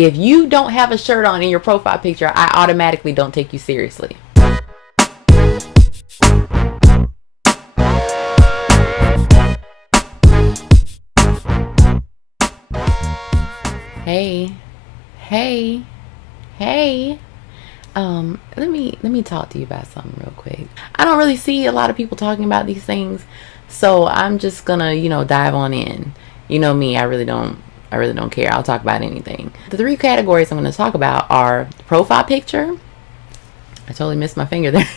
If you don't have a shirt on in your profile picture, I automatically don't take you seriously. Hey, hey, hey. Let me talk to you about something real quick. I don't really see a lot of people talking about these things, so I'm just gonna, dive on in. You know me, I really don't care. I'll talk about anything. The three categories I'm gonna talk about are the profile picture. I totally missed my finger there.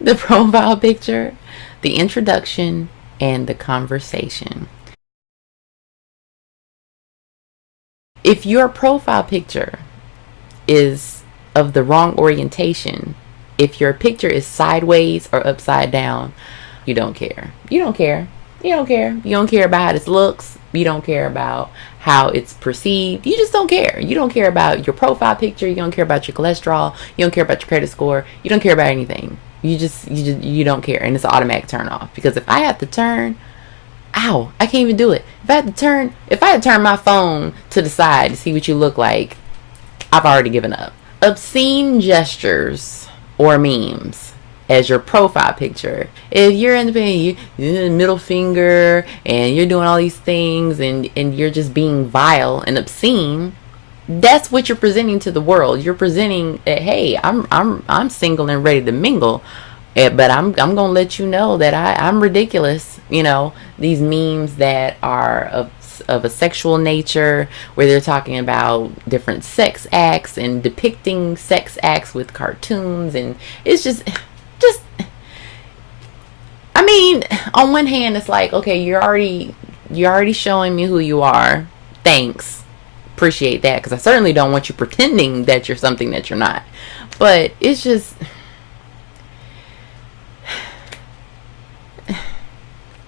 The profile picture, the introduction, and the conversation. If your profile picture is of the wrong orientation, if your picture is sideways or upside down, you don't care. You don't care. You don't care. You don't care about how this looks. You don't care about how it's perceived. You just don't care. You don't care about your profile picture. You don't care about your cholesterol. You don't care about your credit score. You don't care about anything. You don't care. And it's an automatic turn off. Because if I have to turn, ow, I can't even do it. If I had to turn my phone to the side to see what you look like, I've already given up. Obscene gestures or memes as your profile picture. If you're in the middle finger and you're doing all these things and you're just being vile and obscene, that's what you're presenting to the world. You're presenting that, hey, I'm single and ready to mingle, but I'm gonna let you know that I'm ridiculous. These memes that are of a sexual nature, where they're talking about different sex acts and depicting sex acts with cartoons, and it's just I mean, on one hand it's like, okay, you're already showing me who you are, thanks, appreciate that, because I certainly don't want you pretending that you're something that you're not. But it's just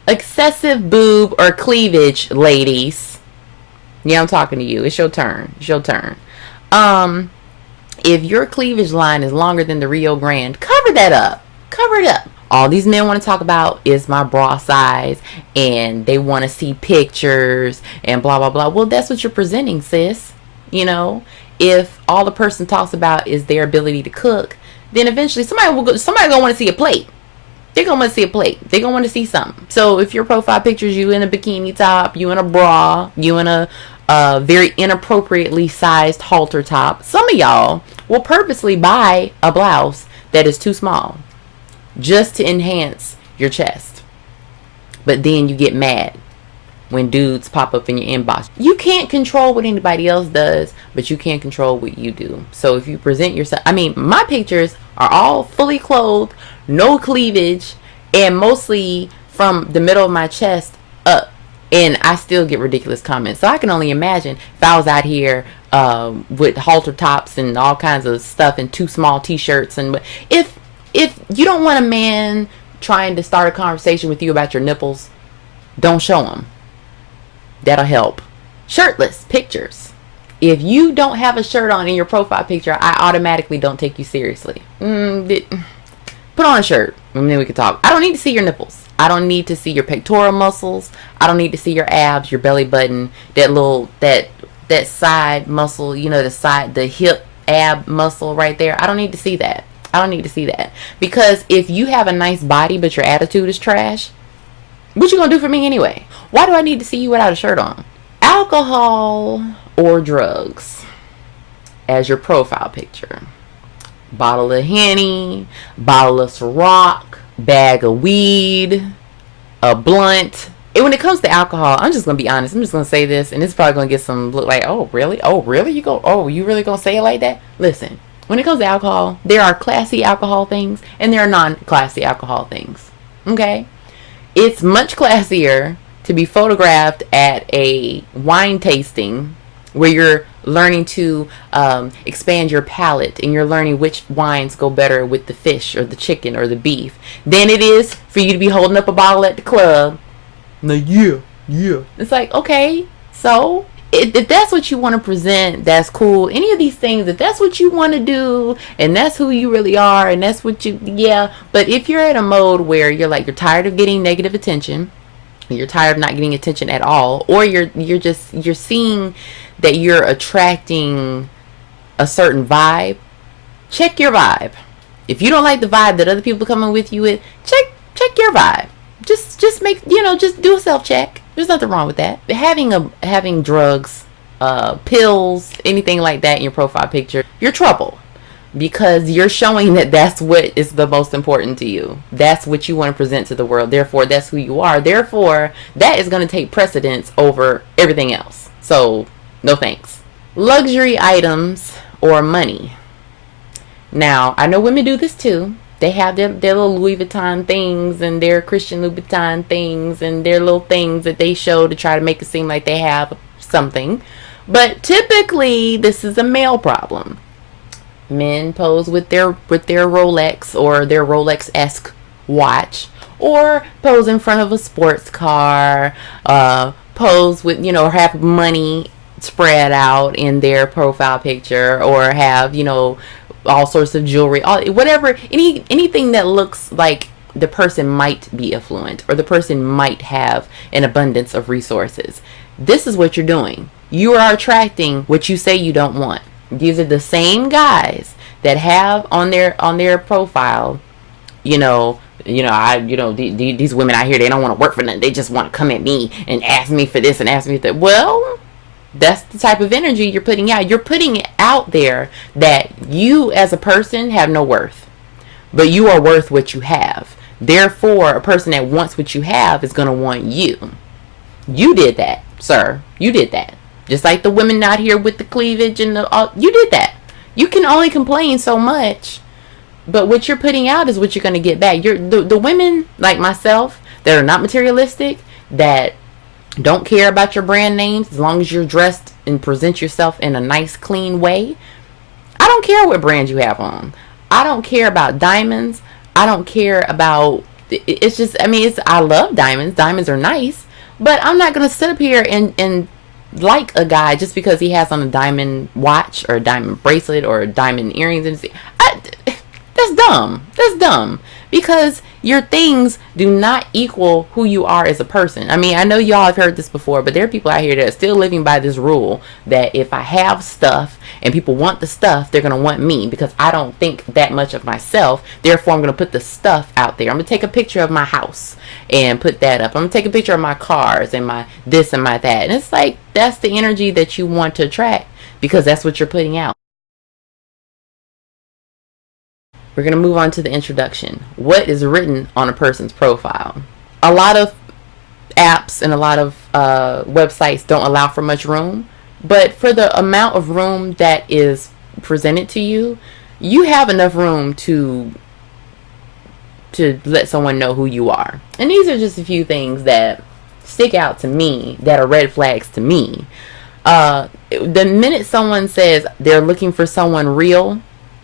excessive boob or cleavage, ladies. Yeah, I'm talking to you. It's your turn. It's your turn. If your cleavage line is longer than the Rio Grande, cover that up. Cover it up. All these men want to talk about is my bra size, and they want to see pictures and blah blah blah. Well, that's what you're presenting, sis. If all the person talks about is their ability to cook, then eventually somebody gonna want to see a plate. They're going to want to see a plate. They're going to want to see something. So if your profile picture is you in a bikini top, you in a bra, you in a very inappropriately sized halter top, some of y'all will purposely buy a blouse that is too small just to enhance your chest. But then you get mad when dudes pop up in your inbox. You can't control what anybody else does, but you can't control what you do. So if you present yourself, my pictures are all fully clothed, no cleavage, and mostly from the middle of my chest up, and I still get ridiculous comments. So I can only imagine if I was out here with halter tops and all kinds of stuff and too small t-shirts. And if you don't want a man trying to start a conversation with you about your nipples, don't show him. That'll help. Shirtless pictures. If you don't have a shirt on in your profile picture, I automatically don't take you seriously. Put on a shirt and then we can talk. I don't need to see your nipples. I don't need to see your pectoral muscles. I don't need to see your abs, your belly button, that side muscle, the hip ab muscle right there. I don't need to see that. I don't need to see that. Because if you have a nice body but your attitude is trash, what you gonna do for me anyway? Why do I need to see you without a shirt on? Alcohol or drugs as your profile picture. Bottle of Henny, bottle of Ciroc, bag of weed, a blunt. And when it comes to alcohol, I'm just going to be honest. I'm just going to say this, and it's probably going to get some look like, oh, really? Oh, really? You really going to say it like that? Listen, when it comes to alcohol, there are classy alcohol things, and there are non-classy alcohol things. Okay? It's much classier to be photographed at a wine tasting where you're learning to expand your palate and you're learning which wines go better with the fish or the chicken or the beef than it is for you to be holding up a bottle at the club. Like, yeah. It's like, okay, so if that's what you want to present, that's cool. Any of these things, if that's what you want to do and that's who you really are and that's what but if you're in a mode where you're tired of getting negative attention, you're tired of not getting attention at all, or you're seeing that you're attracting a certain vibe, check your vibe. If you don't like the vibe that other people are coming with you with, check your vibe. Just make, just do a self check. There's nothing wrong with that. Having drugs, pills, anything like that in your profile picture, you're trouble, because you're showing that that's what is the most important to you. That's what you want to present to the world. Therefore, that's who you are. Therefore, that is going to take precedence over everything else. So, no thanks. Luxury items or money. Now, I know women do this too. They have their little Louis Vuitton things and their Christian Louboutin things and their little things that they show to try to make it seem like they have something. But typically, this is a male problem. Men pose with their Rolex or their Rolex-esque watch, or pose in front of a sports car, pose with, have money spread out in their profile picture, or have, all sorts of jewelry, whatever, anything that looks like the person might be affluent or the person might have an abundance of resources. This is what you're doing. You are attracting what you say you don't want. These are the same guys that have on their profile, these women out here, they don't want to work for nothing. They just want to come at me and ask me for this and ask me for that. Well, that's the type of energy you're putting out. You're putting it out there that you as a person have no worth, but you are worth what you have. Therefore, a person that wants what you have is going to want you. You did that, sir. You did that. Just like the women out here with the cleavage and you did that. You can only complain so much, but what you're putting out is what you're going to get back. The women like myself that are not materialistic, that don't care about your brand names, as long as you're dressed and present yourself in a nice, clean way. I don't care what brand you have on. I don't care about diamonds. I don't care about, it's just, I love diamonds. Diamonds are nice, but I'm not going to sit up here and like a guy just because he has on a diamond watch or a diamond bracelet or diamond earrings. That's dumb. That's dumb. Because your things do not equal who you are as a person. I know y'all have heard this before, but there are people out here that are still living by this rule that if I have stuff and people want the stuff, they're going to want me because I don't think that much of myself. Therefore, I'm going to put the stuff out there. I'm going to take a picture of my house and put that up. I'm going to take a picture of my cars and my this and my that. And it's like, that's the energy that you want to attract because that's what you're putting out. We're going to move on to the introduction. What is written on a person's profile? A lot of apps and a lot of websites don't allow for much room, but for the amount of room that is presented to you, you have enough room to let someone know who you are. And these are just a few things that stick out to me, that are red flags to me. The minute someone says they're looking for someone real,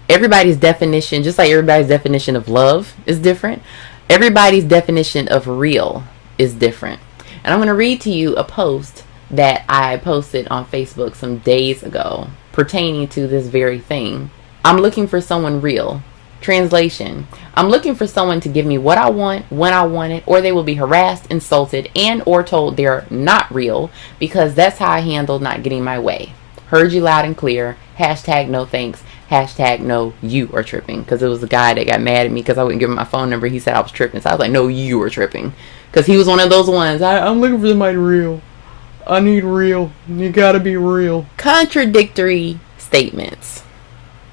everybody's definition, just like everybody's definition of love is different, everybody's definition of real is different. And I'm going to read to you a post that I posted on Facebook some days ago pertaining to this very thing. I'm looking for someone real. Translation: I'm looking for someone to give me what I want, when I want it, or they will be harassed, insulted, and or told they're not real, because that's how I handle not getting my way. Heard you loud and clear. Hashtag no thanks. Hashtag no, you are tripping. Because it was a guy that got mad at me because I wouldn't give him my phone number. He said I was tripping. So I was like, no, you were tripping. Because he was one of those ones. I'm looking for somebody real. I need real. You gotta be real. Contradictory statements.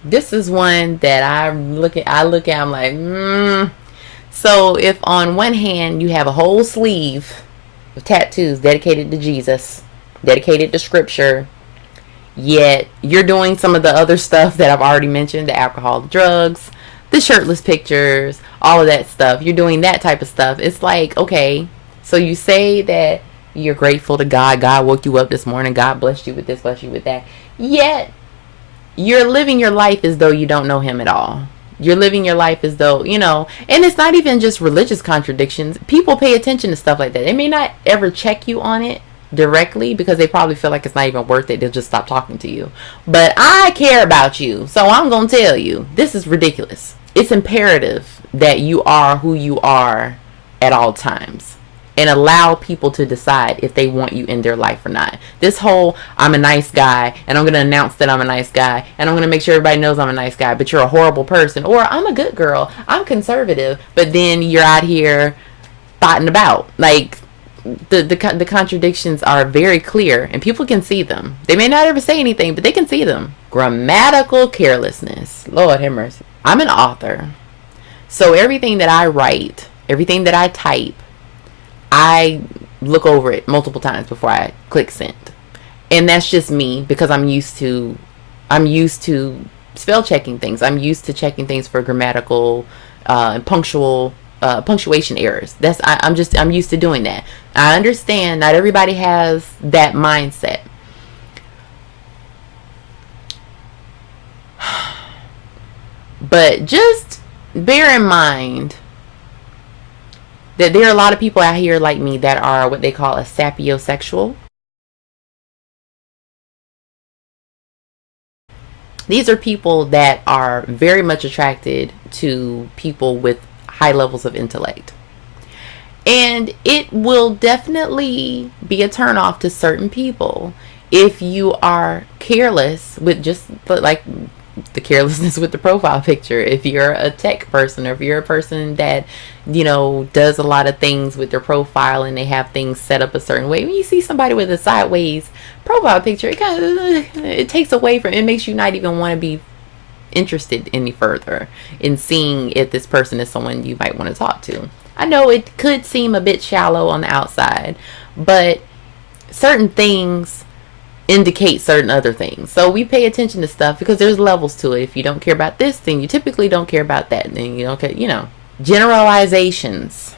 This is one that I look at, I'm like, So if on one hand you have a whole sleeve of tattoos dedicated to Jesus, dedicated to scripture, yet you're doing some of the other stuff that I've already mentioned, the alcohol, the drugs, the shirtless pictures, all of that stuff. You're doing that type of stuff. It's like, okay, so you say that you're grateful to God. God woke you up this morning. God blessed you with this, blessed you with that. Yet you're living your life as though you don't know him at all. You're living your life as though, and it's not even just religious contradictions. People pay attention to stuff like that. They may not ever check you on it directly because they probably feel like it's not even worth it. They'll just stop talking to you. But I care about you, so I'm going to tell you, this is ridiculous. It's imperative that you are who you are at all times. and allow people to decide if they want you in their life or not. This whole, I'm a nice guy and I'm going to announce that I'm a nice guy and I'm going to make sure everybody knows I'm a nice guy, but you're a horrible person, or I'm a good girl, I'm conservative, but then you're out here thoughting about. Like, the contradictions are very clear and people can see them. They may not ever say anything, but they can see them. Grammatical carelessness. Lord have mercy. I'm an author, so everything that I write, everything that I type, I look over it multiple times before I click send. And that's just me, because I'm used to spell checking things. I'm used to checking things for grammatical and punctuation errors. I'm used to doing that. I understand not everybody has that mindset. But just bear in mind that there are a lot of people out here like me that are what they call a sapiosexual. These are people that are very much attracted to people with high levels of intellect. And it will definitely be a turnoff to certain people if you are careless with, just like the carelessness with the profile picture. If you're a tech person, or if you're a person that, does a lot of things with their profile and they have things set up a certain way, when you see somebody with a sideways profile picture, it takes away from it, makes you not even want to be interested any further in seeing if this person is someone you might want to talk to. I know it could seem a bit shallow on the outside, but certain things indicate certain other things. So we pay attention to stuff because there's levels to it. If you don't care about this, then you typically don't care about that. Then you don't care, Generalizations.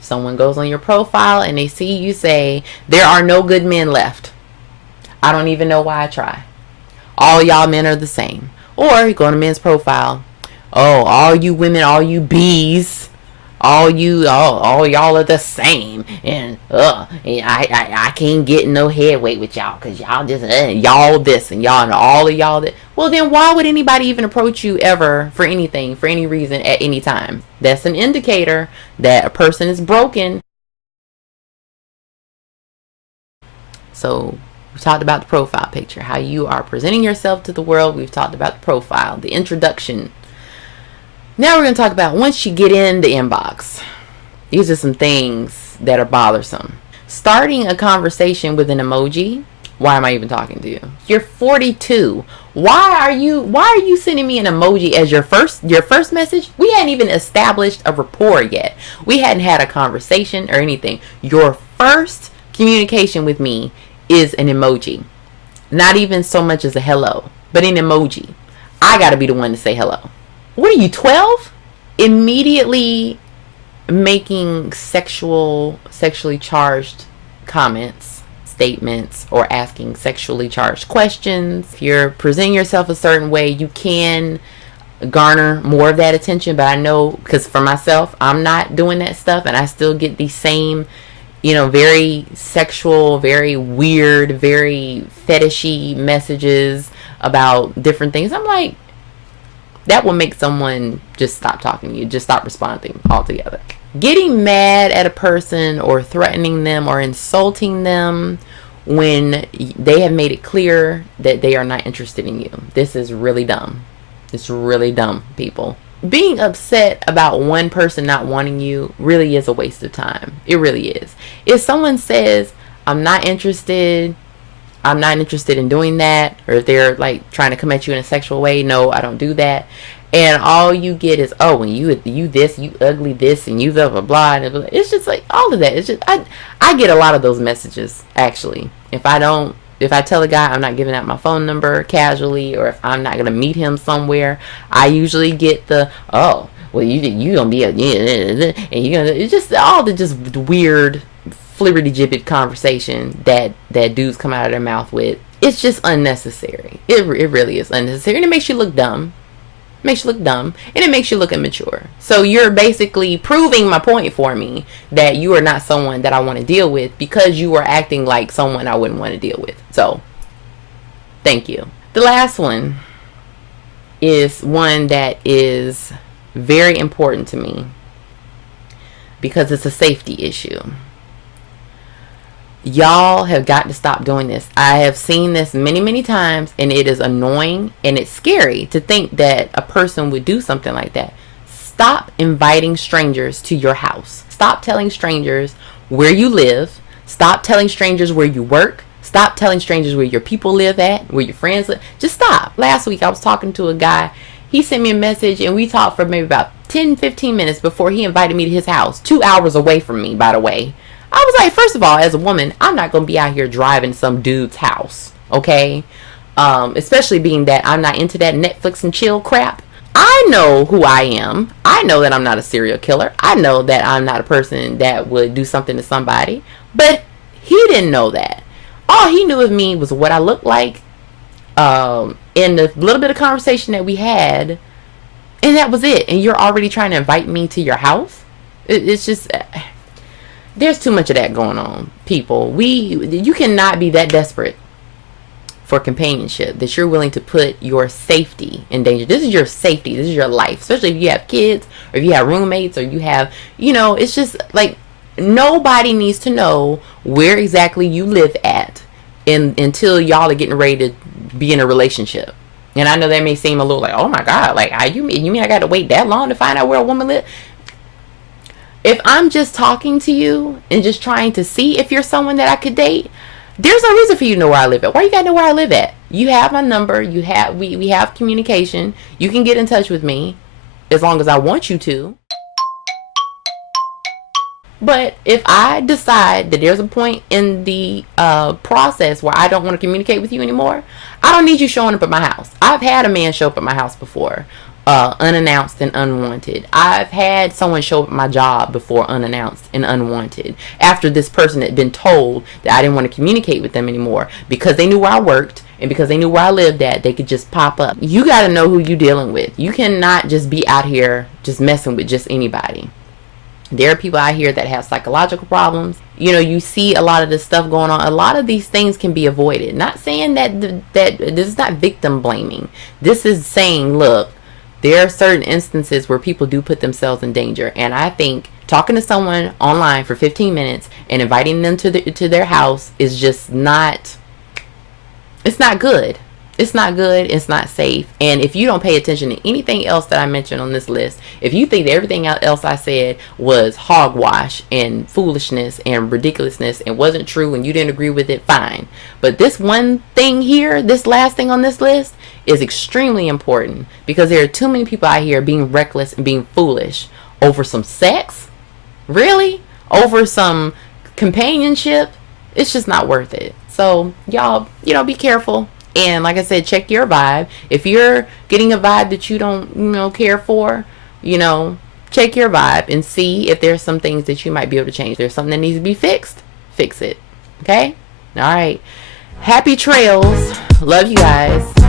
Someone goes on your profile and they see you say, there are no good men left. I don't even know why I try. All y'all men are the same. Or you go on a men's profile. Oh, all you women, all you bees, all y'all are the same, and I can't get no headway with y'all because y'all just y'all this and y'all and all of y'all that. Well, then why would anybody even approach you ever for anything, for any reason, at any time? That's an indicator that a person is broken. So we talked about the profile picture, how you are presenting yourself to the world. We've talked about the profile, the introduction. Now we're going to talk about once you get in the inbox. These are some things that are bothersome. Starting a conversation with an emoji. Why am I even talking to you? You're 42. Why are you sending me an emoji as your first message? We hadn't even established a rapport yet. We hadn't had a conversation or anything. Your first communication with me is an emoji. Not even so much as a hello, but an emoji. I got to be the one to say hello. What are you, 12? Immediately making sexually charged comments, statements, or asking sexually charged questions. If you're presenting yourself a certain way, you can garner more of that attention. But I know, because for myself, I'm not doing that stuff, and I still get these same, very sexual, very weird, very fetishy messages about different things. I'm like, that will make someone just stop talking to you, just stop responding altogether. Getting mad at a person or threatening them or insulting them when they have made it clear that they are not interested in you. This is really dumb. It's really dumb, people. Being upset about one person not wanting you really is a waste of time. It really is. If someone says, I'm not interested in doing that, or if they're like trying to come at you in a sexual way, no, I don't do that, and all you get is, oh, when you this, you ugly this, and you blah blah blah, and it's just like all of that. It's just I get a lot of those messages, actually. If I tell a guy I'm not giving out my phone number casually, or if I'm not gonna meet him somewhere, I usually get the, oh, well, you gonna be and you gonna, it's just all the just weird flibberty gibbet conversation that dudes come out of their mouth with. It's just unnecessary. It really is unnecessary, and it makes you look dumb. And it makes you look immature. So you're basically proving my point for me that you are not someone that I want to deal with, because you are acting like someone I wouldn't want to deal with. So thank you. The last one is one that is very important to me. because it's a safety issue. Y'all have got to stop doing this. I have seen this many, many times, and it is annoying and it's scary to think that a person would do something like that. Stop inviting strangers to your house. Stop telling strangers where you live. Stop telling strangers where you work. Stop telling strangers where your people live at, where your friends live. Just stop. Last week I was talking to a guy. He sent me a message and we talked for maybe about 10-15 minutes before he invited me to his house. 2 hours away from me, by the way. I was like, first of all, as a woman, I'm not going to be out here driving some dude's house, okay? Especially being that I'm not into that Netflix and chill crap. I know who I am. I know that I'm not a serial killer. I know that I'm not a person that would do something to somebody. But he didn't know that. All he knew of me was what I looked like, in the little bit of conversation that we had, and that was it. And you're already trying to invite me to your house? It's just... there's too much of that going on, people. You cannot be that desperate for companionship that you're willing to put your safety in danger. This is your safety. This is your life. Especially if you have kids or if you have roommates or you have, it's just like nobody needs to know where exactly you live at until y'all are getting ready to be in a relationship. And I know that may seem a little like, oh my God, like you mean I got to wait that long to find out where a woman lives? If I'm just talking to you and just trying to see if you're someone that I could date, there's no reason for you to know where I live at. Why you gotta know where I live at? You have my number. We have communication. You can get in touch with me as long as I want you to. But if I decide that there's a point in the process where I don't want to communicate with you anymore, I don't need you showing up at my house. I've had a man show up at my house before. Unannounced and unwanted. I've had someone show up at my job before, unannounced and unwanted, after this person had been told that I didn't want to communicate with them anymore because they knew where I worked and because they knew where I lived at. They could just pop up. You got to know who you're dealing with. You cannot just be out here just messing with just anybody. There are people out here that have psychological problems. You see a lot of this stuff going on. A lot of these things can be avoided. Not saying that this is not victim blaming. This is saying, look, there are certain instances where people do put themselves in danger. And I think talking to someone online for 15 minutes and inviting them to their house is just not, it's not good. It's not good. It's not safe. And if you don't pay attention to anything else that I mentioned on this list, if you think that everything else I said was hogwash and foolishness and ridiculousness and wasn't true and you didn't agree with it, fine. But this one thing here, this last thing on this list, is extremely important because there are too many people out here being reckless and being foolish over some sex. Really? Over some companionship? It's just not worth it. So y'all, be careful. And like I said, check your vibe. If you're getting a vibe that you don't, care for, check your vibe and see if there's some things that you might be able to change. If there's something that needs to be fixed, fix it. Okay? All right. Happy trails. Love you guys.